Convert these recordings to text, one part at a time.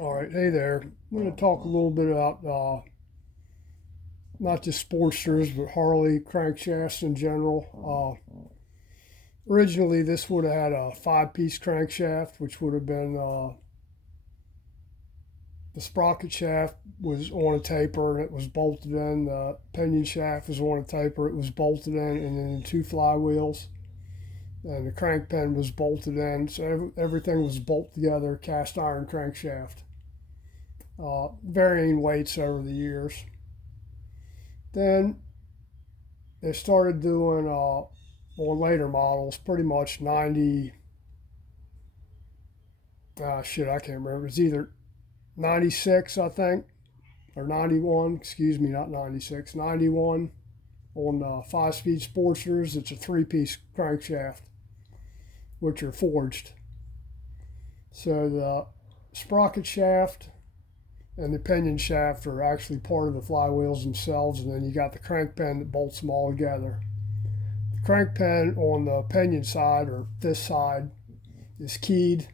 All right, hey there. I'm going to talk a little bit about not just Sportsters, but Harley crankshafts in general. Originally, this would have had a five-piece crankshaft, which would have been the sprocket shaft was on a taper and it was bolted in. The pinion shaft was on a taper, it was bolted in, and then the two flywheels. And the crank pin was bolted in, so everything was bolted together, cast iron crankshaft. Varying weights over the years. Then they started doing on later models, pretty much 90. I can't remember. It's either 96, I think, or 91. Excuse me, not 96, 91 on 5-speed Sportsters. It's a three-piece crankshaft, which are forged. So the sprocket shaft and the pinion shaft are actually part of the flywheels themselves, and then you got the crank pin that bolts them all together. The crank pin on the pinion side, or this side, is keyed.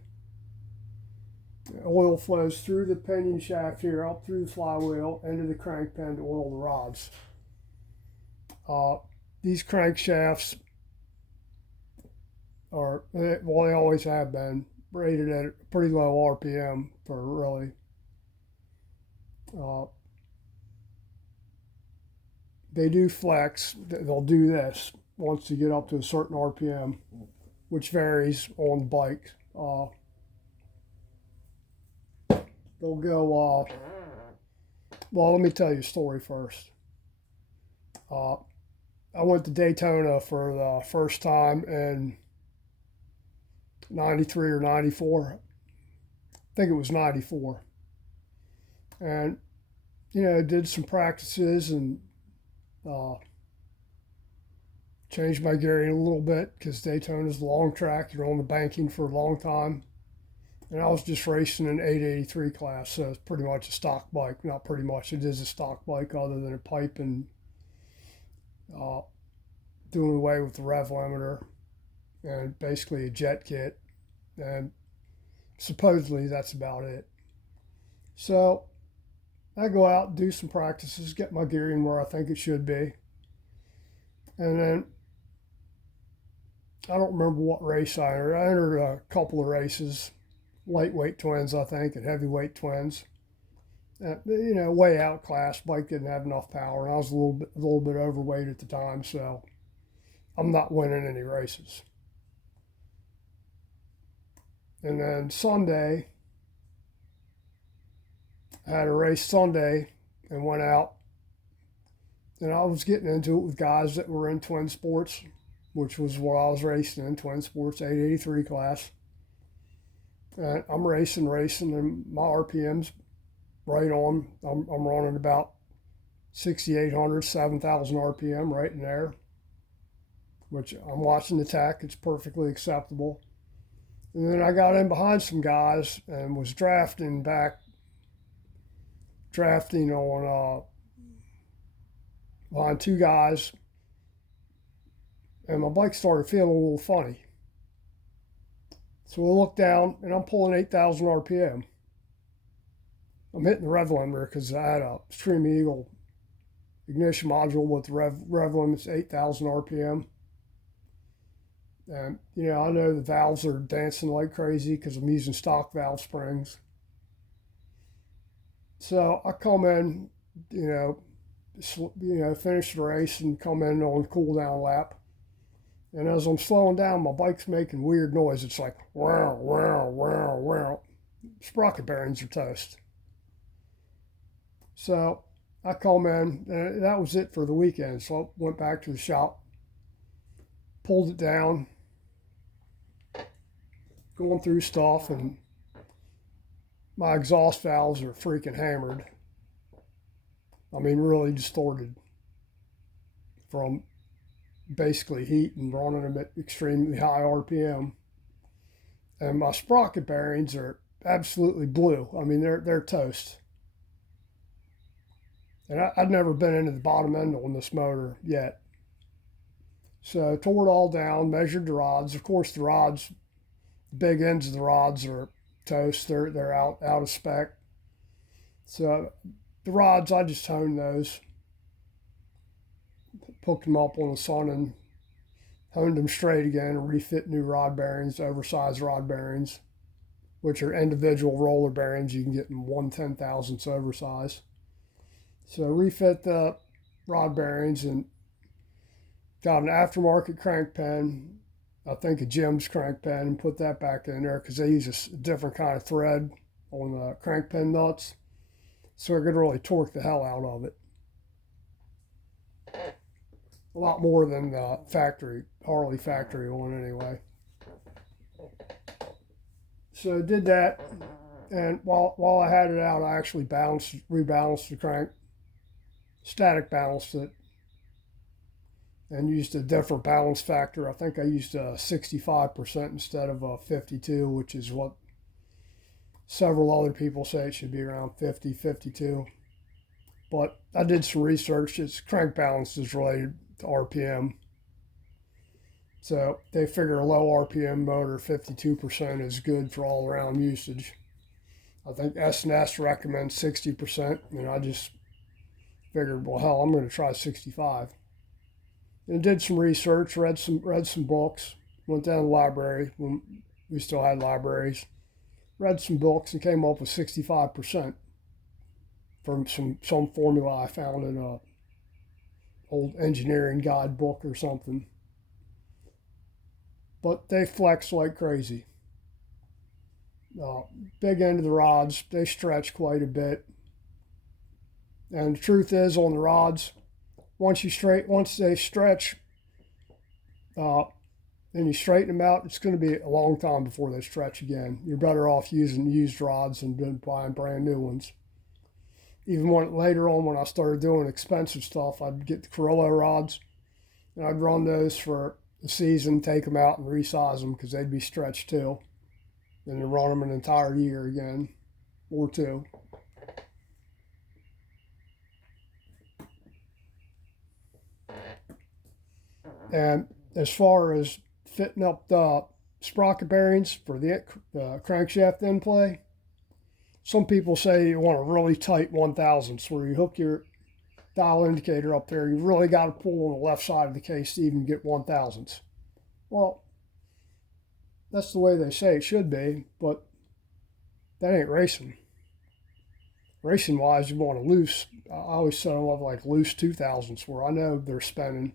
The oil flows through the pinion shaft here, up through the flywheel, into the crank pin to oil the rods. These crankshafts are, well, they always have been, rated at a pretty low RPM for really they do flex. They'll do this once you get up to a certain RPM, which varies on the bike. They'll go. Well, let me tell you a story first. I went to Daytona for the first time in '93 or '94. I think it was '94, and did some practices and changed my gearing a little bit because Daytona's a long track. You're on the banking for a long time. And I was just racing an 883 class, so it's pretty much a stock bike. Not pretty much, it is a stock bike other than a pipe and uh, doing away with the rev limiter and basically a jet kit. And supposedly that's about it. So I go out, do some practices, get my gearing where I think it should be. And then I don't remember what race I entered. I entered a couple of races, lightweight twins, I think, and heavyweight twins. Way outclassed. Bike didn't have enough power, and I was a little bit overweight at the time, so I'm not winning any races. And then Sunday, I had a race Sunday and went out, and I was getting into it with guys that were in twin sports, which was what I was racing in, twin sports 883 class. And I'm racing, and my RPM's right on. I'm running about 6,800, 7,000 RPM right in there, which I'm watching the tech. It's perfectly acceptable. And then I got in behind some guys and was drafting on behind two guys, and my bike started feeling a little funny. So I look down and I'm pulling 8,000 RPM. I'm hitting the rev limiter because I had a Stream Eagle ignition module with the rev limit's 8,000 RPM. And I know the valves are dancing like crazy because I'm using stock valve springs. So I come in, finish the race and come in on the cool down lap. And as I'm slowing down, my bike's making weird noise. It's like wow, wow, wow, wow. Sprocket bearings are toast. So I come in, and that was it for the weekend. So I went back to the shop, pulled it down, going through stuff, and my exhaust valves are freaking hammered. I mean, really distorted from basically heat and running them at extremely high RPM. And my sprocket bearings are absolutely blue. I mean, they're toast. And I'd never been into the bottom end on this motor yet. So I tore it all down, measured the rods. Of course, the big ends of the rods are toast. They're out of spec. So the rods, I just honed those, hooked them up on the sun and honed them straight again and refit new rod bearings, oversized rod bearings, which are individual roller bearings. You can get them 1/10,000th oversized. So refit the rod bearings and got an aftermarket crank pen, I think a Jim's crank pen, and put that back in there because they use a different kind of thread on the crank pen nuts. So I could really torque the hell out of it. A lot more than the Harley factory one anyway. So I did that, and while I had it out, I actually rebalanced the crank, static balanced it, and used a different balance factor. I think I used 65% instead of 52, which is what several other people say it should be, around 50, 52. But I did some research. Its crank balance is related to RPM. So they figure a low RPM motor, 52%, is good for all around usage. I think S&S recommends 60%, and I just figured, well, hell, I'm going to try 65. And did some research, read some books, went down to the library when we still had libraries, read some books and came up with 65% from some formula I found in a old engineering guide book or something. But they flex like crazy. Big end of the rods, they stretch quite a bit. And the truth is, on the rods, once they stretch, and you straighten them out, it's going to be a long time before they stretch again. You're better off using used rods than buying brand new ones. Even later on, when I started doing expensive stuff, I'd get the Carrillo rods, and I'd run those for a season, take them out and resize them because they'd be stretched too. And then run them an entire year again, or two. And as far as fitting up the sprocket bearings for the crankshaft end play, some people say you want a really tight 1/1000th where you hook your dial indicator up there. You really got to pull on the left side of the case to even get 1/1000th. Well, that's the way they say it should be, but that ain't racing. Racing wise, you want a loose. I always set them up like loose 2/1000ths where I know they're spinning.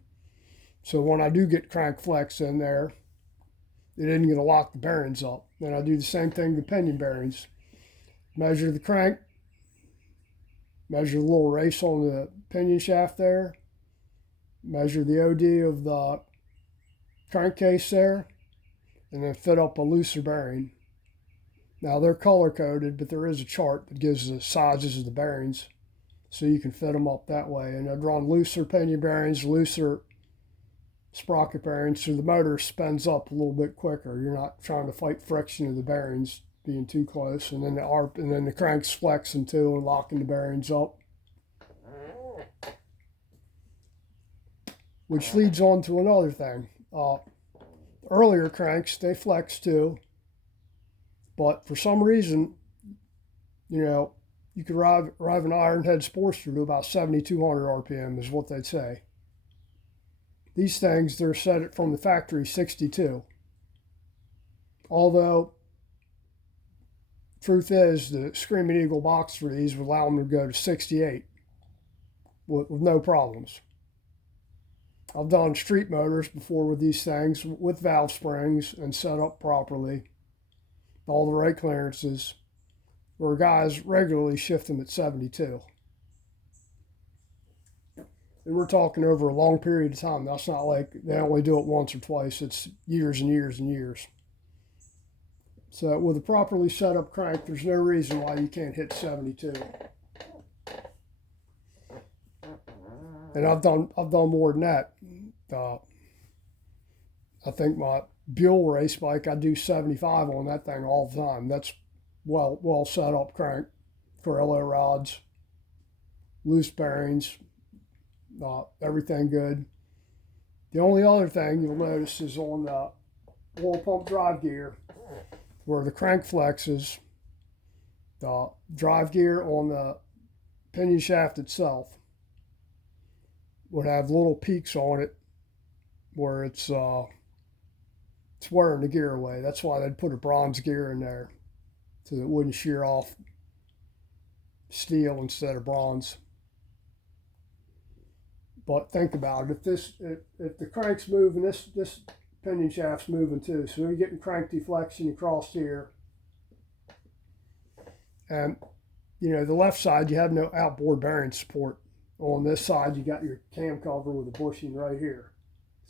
So when I do get crank flex in there, it isn't going to lock the bearings up. Then I do the same thing to pinion bearings. Measure the crank, measure the little race on the pinion shaft there, measure the OD of the crankcase there, and then fit up a looser bearing. Now they're color coded, but there is a chart that gives the sizes of the bearings, so you can fit them up that way. And I'd run looser pinion bearings, looser sprocket bearings, so the motor spins up a little bit quicker. You're not trying to fight friction of the bearings being too close, and then the crank's flexing too and locking the bearings up. Which leads on to another thing. Earlier cranks, they flex too, but for some reason, you could drive an Ironhead Sportster to about 7,200 RPM is what they'd say. These things, they're set from the factory 62. Although, truth is, the Screaming Eagle box for these would allow them to go to 68 with no problems. I've done street motors before with these things with valve springs and set up properly, all the right clearances, where guys regularly shift them at 72. And we're talking over a long period of time. That's not like they only do it once or twice. It's years and years and years. So with a properly set up crank, there's no reason why you can't hit 72. And I've done more than that. I think my Buell race bike, I do 75 on that thing all the time. That's well set up crank, Carrillo rods, loose bearings, everything good. The only other thing you'll notice is on the oil pump drive gear, where the crank flexes, the drive gear on the pinion shaft itself would have little peaks on it where it's wearing the gear away. That's why they'd put a bronze gear in there so that it wouldn't shear off steel instead of bronze. But think about it: if the crank's moving, this pinion shaft's moving too. So you're getting crank deflection across here, and the left side you have no outboard bearing support. On this side you got your cam cover with a bushing right here,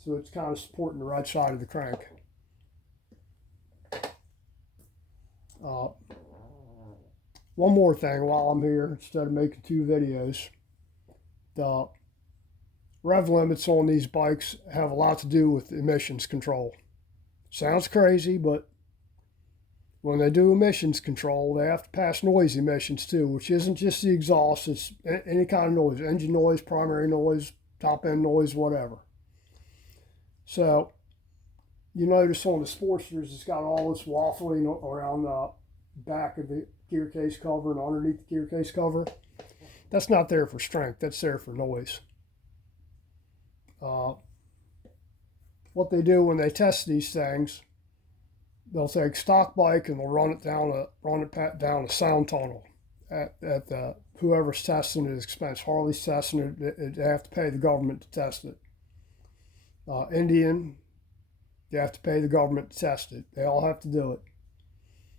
so it's kind of supporting the right side of the crank. One more thing while I'm here, instead of making 2 videos, the rev limits on these bikes have a lot to do with emissions control. Sounds crazy, but when they do emissions control, they have to pass noise emissions too, which isn't just the exhaust, it's any kind of noise, engine noise, primary noise, top end noise, whatever. So you notice on the Sportsters, it's got all this waffling around the back of the gear case cover and underneath the gear case cover. That's not there for strength, that's there for noise. What they do when they test these things, they'll take stock bike and they'll run it down a sound tunnel at the whoever's testing it expense. Harley's testing it; they have to pay the government to test it. Indian, they have to pay the government to test it. They all have to do it.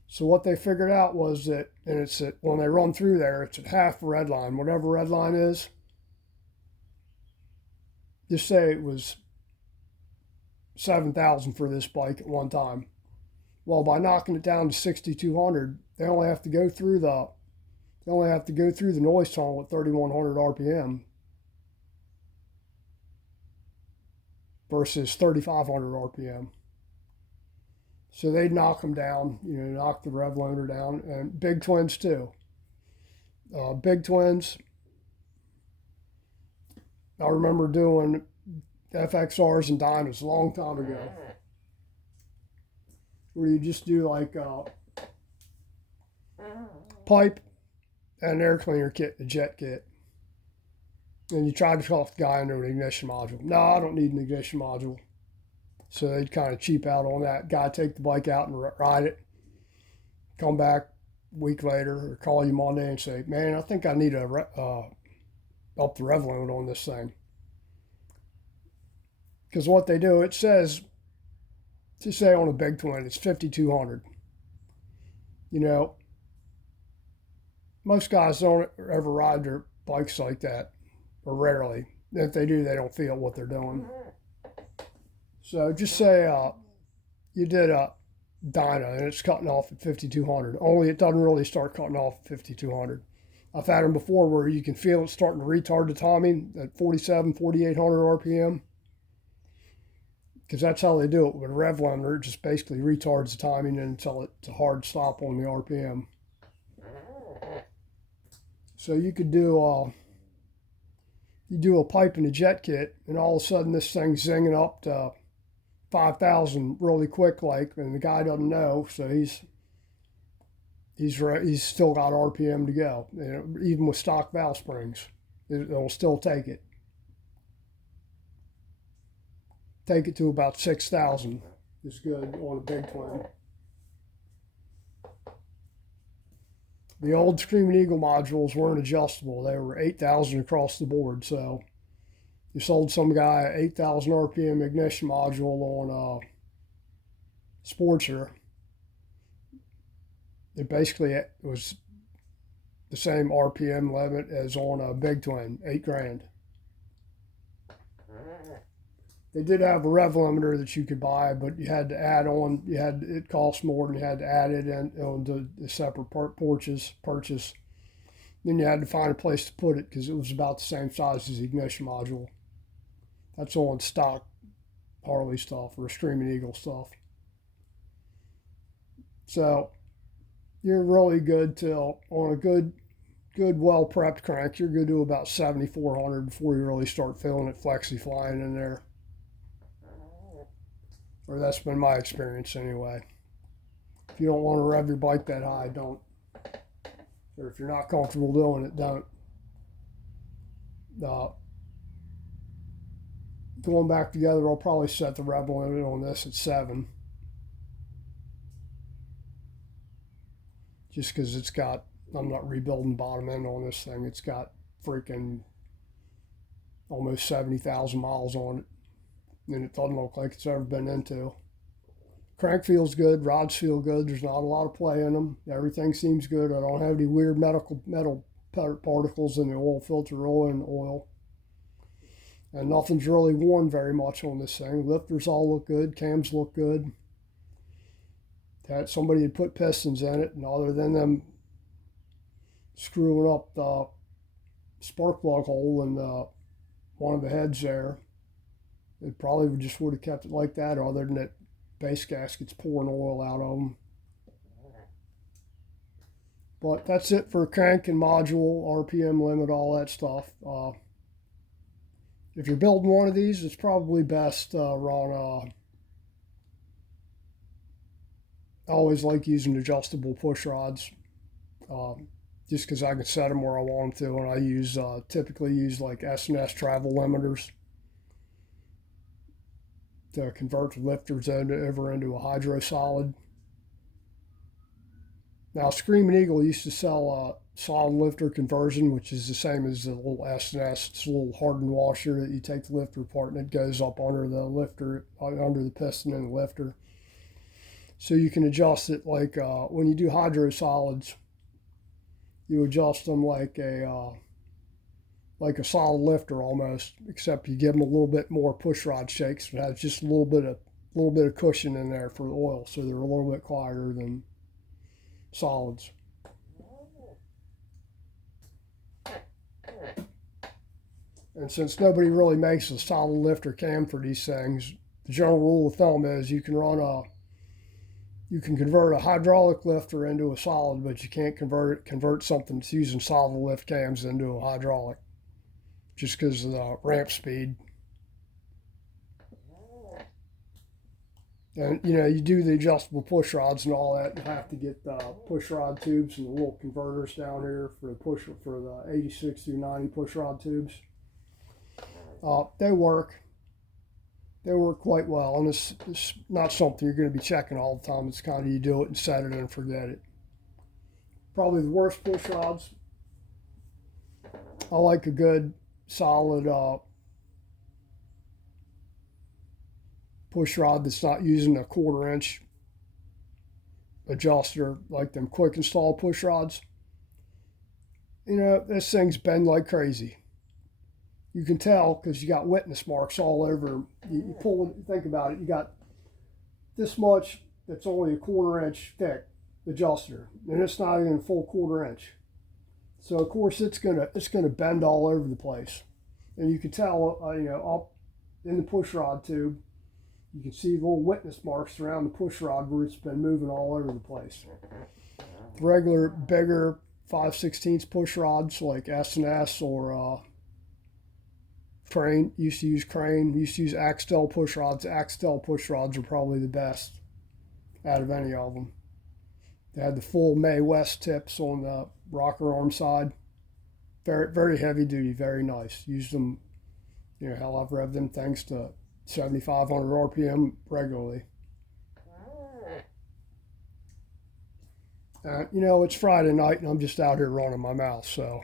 So what they figured out was that, and it's when they run through there, it's at half red line, whatever red line is. Just say it was 7,000 for this bike at one time. Well, by knocking it down to 6,200, they only have to go through the noise tunnel at 3,100 RPM versus 3,500 RPM. So they'd knock them down, knock the rev limiter down, and big twins too. Big twins, I remember doing FXRs and dynos a long time ago, where you just do like pipe and an air cleaner kit, a jet kit, and you try to talk the guy into an ignition module. No, I don't need an ignition module. So they'd kind of cheap out on that. Guy take the bike out and ride it, come back a week later or call you Monday and say, man, I think I need to up the rev limit on this thing. Because what they do, it says, just say on a big twin, it's 5,200. Most guys don't ever ride their bikes like that, or rarely. If they do, they don't feel what they're doing. So just say you did a dyno and it's cutting off at 5,200. Only it doesn't really start cutting off at 5,200. I've had them before where you can feel it starting to retard the timing at 4,800 RPM. Because that's how they do it with a rev limiter. It just basically retards the timing until it's a hard stop on the RPM. So you could do a pipe and a jet kit, and all of a sudden this thing's zinging up to 5,000 really quick, and the guy doesn't know, so he's still got RPM to go. Even with stock valve springs, it'll still take it. Take it to about 6,000 is good on a big twin. The old Screaming Eagle modules weren't adjustable. They were 8,000 across the board. So you sold some guy an 8,000 RPM ignition module on a Sportster. It basically was the same RPM limit as on a big twin, $8,000. They did have a rev limiter that you could buy, but you had to add on. It cost more, and you had to add it in onto the separate purchase. Then you had to find a place to put it because it was about the same size as the ignition module. That's on stock Harley stuff or Screaming Eagle stuff. So you're really good till on a good well prepped crank. You're good to about 7,400 before you really start feeling it flexy flying in there. Or that's been my experience anyway. If you don't want to rev your bike that high, don't. Or if you're not comfortable doing it, don't. Going back together, I'll probably set the rev limit on this at 7. Just because it's got, I'm not rebuilding bottom end on this thing. It's got freaking almost 70,000 miles on it. And it doesn't look like it's ever been into. Crank feels good, rods feel good. There's not a lot of play in them. Everything seems good. I don't have any weird metal particles in the oil filter or in the oil. And nothing's really worn very much on this thing. Lifters all look good. Cams look good. Somebody had put pistons in it, and other than them screwing up the spark plug hole in one of the heads there, it probably just would have kept it like that, other than that base gaskets pouring oil out of them. But that's it for crank and module, RPM limit, all that stuff. If you're building one of these, it's probably best run. I always like using adjustable push rods, just because I can set them where I want them to, and I use typically use like S&S travel limiters to convert the lifters over into a hydro solid. Now, Screaming Eagle used to sell a solid lifter conversion, which is the same as the little S&S. It's a little hardened washer that you take the lifter apart and it goes up under the lifter, under the piston in the lifter. So you can adjust it like when you do hydro solids, you adjust them like a solid lifter almost, except you give them a little bit more push rod shakes. It has just a little bit of cushion in there for the oil, so they're a little bit quieter than solids. And since nobody really makes a solid lifter cam for these things, the general rule of thumb is you can convert a hydraulic lifter into a solid, but you can't convert something that's using solid lift cams into a hydraulic, just because of the ramp speed. And you do the adjustable push rods and all that, you have to get the push rod tubes and the little converters down here for the 86 through 90 push rod tubes. They work quite well, and it's not something you're going to be checking all the time. It's kind of you do it and set it and forget it. Probably the worst push rods. I like a good solid push rod that's not using a 1/4 inch adjuster like them quick install push rods. This thing's bend like crazy. You can tell because you got witness marks all over. You pull it, think about it, you got this much that's only a 1/4 inch thick adjuster, and it's not even a full 1/4 inch. So of course it's gonna bend all over the place, and you can tell up in the push rod tube, you can see little witness marks around the push rod where it's been moving all over the place. The regular bigger 5/16 push rods like S&S or Crane, used to use Axtel push rods. Axtel push rods are probably the best out of any of them. They had the full May West tips on the rocker arm side. Very, very heavy duty, very nice. Used them, hell, I've revved them things to 7,500 RPM regularly. It's Friday night and I'm just out here running my mouth, so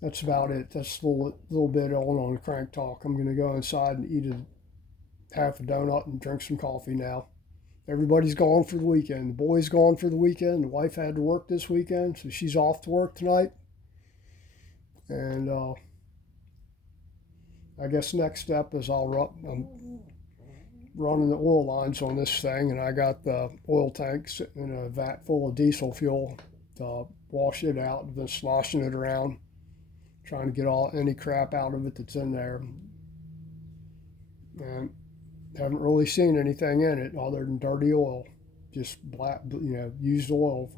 that's about it. That's a little bit on Crank Talk. I'm going to go inside and eat half a donut and drink some coffee now. Everybody's gone for the weekend. The boy's gone for the weekend. The wife had to work this weekend, so she's off to work tonight. And I guess next step is I'm running the oil lines on this thing, and I got the oil tank sitting in a vat full of diesel fuel to wash it out, and then sloshing it around, trying to get any crap out of it that's in there. And haven't really seen anything in it other than dirty oil, just black, used oil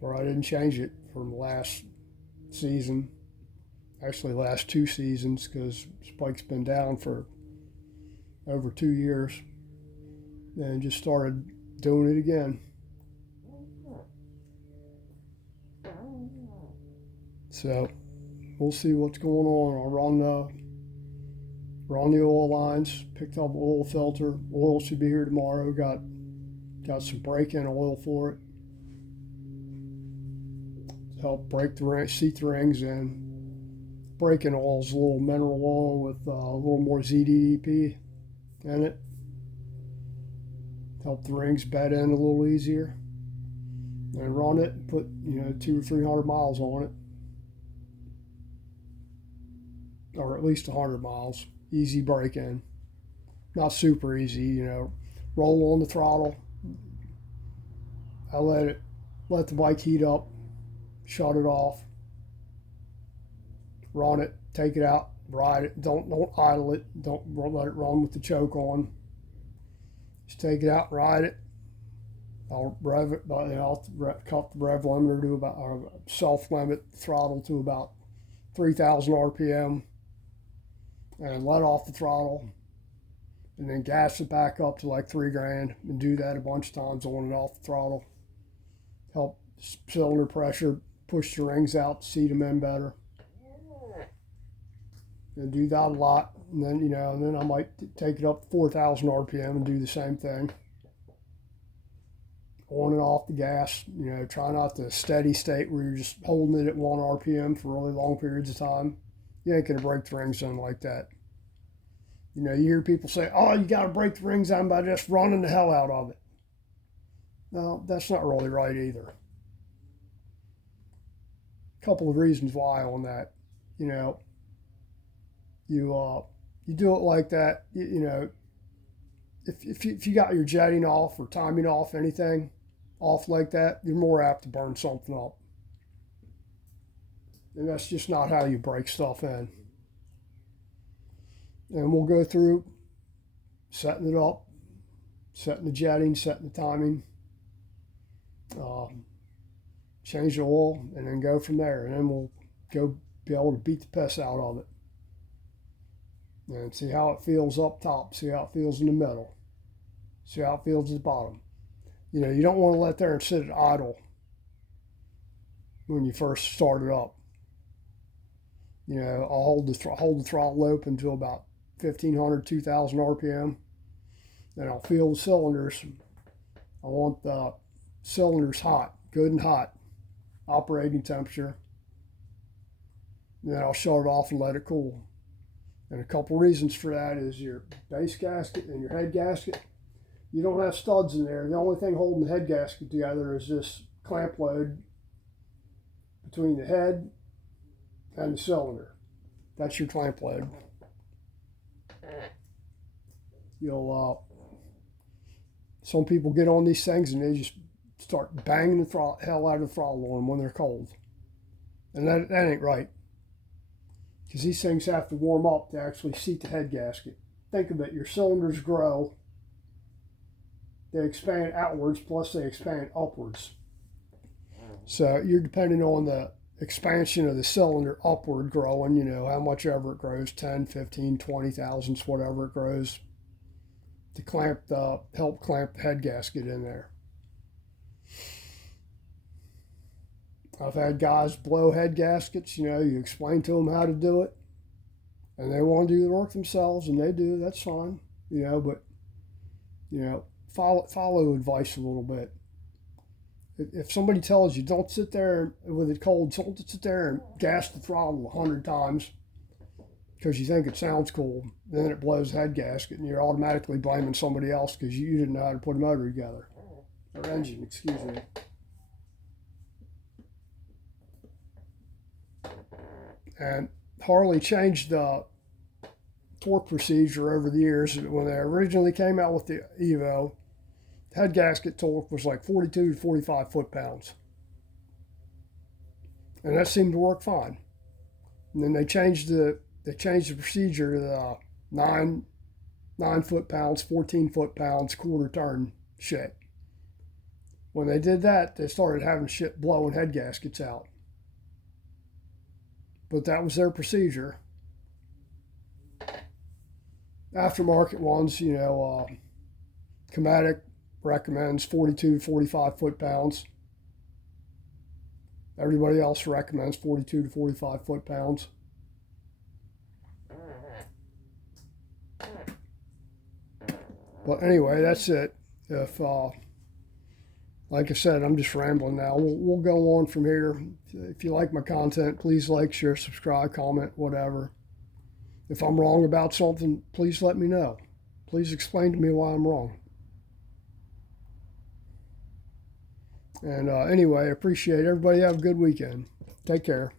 where I didn't change it from last season. Actually, last 2 seasons, because Spike's been down for over 2 years, and just started doing it again. So we'll see what's going on. I'll run the oil lines, picked up an oil filter. Oil should be here tomorrow. Got some break-in oil for it to help break the ring, seat the rings in. Break-in oil is a little mineral oil with a little more ZDDP in it. Help the rings bed in a little easier. And run it and put 200 or 300 miles on it, or at least 100 miles. Easy break-in, not super easy. Roll on the throttle. I let the bike heat up, shut it off, run it, take it out, ride it. Don't idle it. Don't let it run with the choke on. Just take it out, ride it. I'll rev it, I'll cut the rev limiter to about, or self limit throttle to about 3,000 RPM, and let off the throttle, and then gas it back up to like 3 grand, and do that a bunch of times on and off the throttle. Help cylinder pressure, push the rings out, seat them in better. And do that a lot, and then I might take it up to 4,000 RPM and do the same thing. On and off the gas, try not to steady state where you're just holding it at 1 RPM for really long periods of time. You ain't gonna break the rings in like that. You hear people say, "Oh, you got to break the rings in by just running the hell out of it." No, that's not really right either. A couple of reasons why on that. You do it like that. If you got your jetting off or timing off, anything off like that, you're more apt to burn something up. And that's just not how you break stuff in. And we'll go through setting it up, setting the jetting, setting the timing, change the oil, and then go from there. And then we'll go be able to beat the piss out of it. And see how it feels up top, see how it feels in the middle, see how it feels at the bottom. You don't want to let there and sit at idle when you first start it up. I'll hold the throttle open to about 1,500, 2,000 RPM. Then I'll feel the cylinders. I want the cylinders hot, good and hot, operating temperature. And then I'll shut it off and let it cool. And a couple reasons for that is your base gasket and your head gasket. You don't have studs in there. The only thing holding the head gasket together is this clamp load between the head and the cylinder. That's your clamp load. Some people get on these things and they just start banging the hell out of the throttle on them when they're cold. And that ain't right. Because these things have to warm up to actually seat the head gasket. Think of it, your cylinders grow, they expand outwards, plus they expand upwards. So you're depending on the expansion of the cylinder upward growing, how much ever it grows, 10, 15, 20 thousandths, whatever it grows, to help clamp the head gasket in there. I've had guys blow head gaskets, you explain to them how to do it, and they want to do the work themselves, and they do, that's fine, but, follow advice a little bit. If somebody tells you, don't sit there with it cold, don't sit there and gas the throttle 100 times because you think it sounds cool, then it blows the head gasket, and you're automatically blaming somebody else because you didn't know how to put a motor together, or engine, excuse me. And Harley changed the torque procedure over the years. When they originally came out with the Evo, head gasket torque was like 42 to 45 foot-pounds. And that seemed to work fine. And then they changed the procedure to the 9 foot-pounds, 14 foot-pounds, quarter turn shit. When they did that, they started having shit blowing head gaskets out. But that was their procedure. Aftermarket ones, Chromatic, recommends 42 to 45 foot-pounds. Everybody else recommends 42 to 45 foot-pounds. But anyway, that's it. If like I said, I'm just rambling now. We'll go on from here. If you like my content, please like, share, subscribe, comment, whatever. If I'm wrong about something, please let me know. Please explain to me why I'm wrong. And anyway, I appreciate it. Everybody have a good weekend. Take care.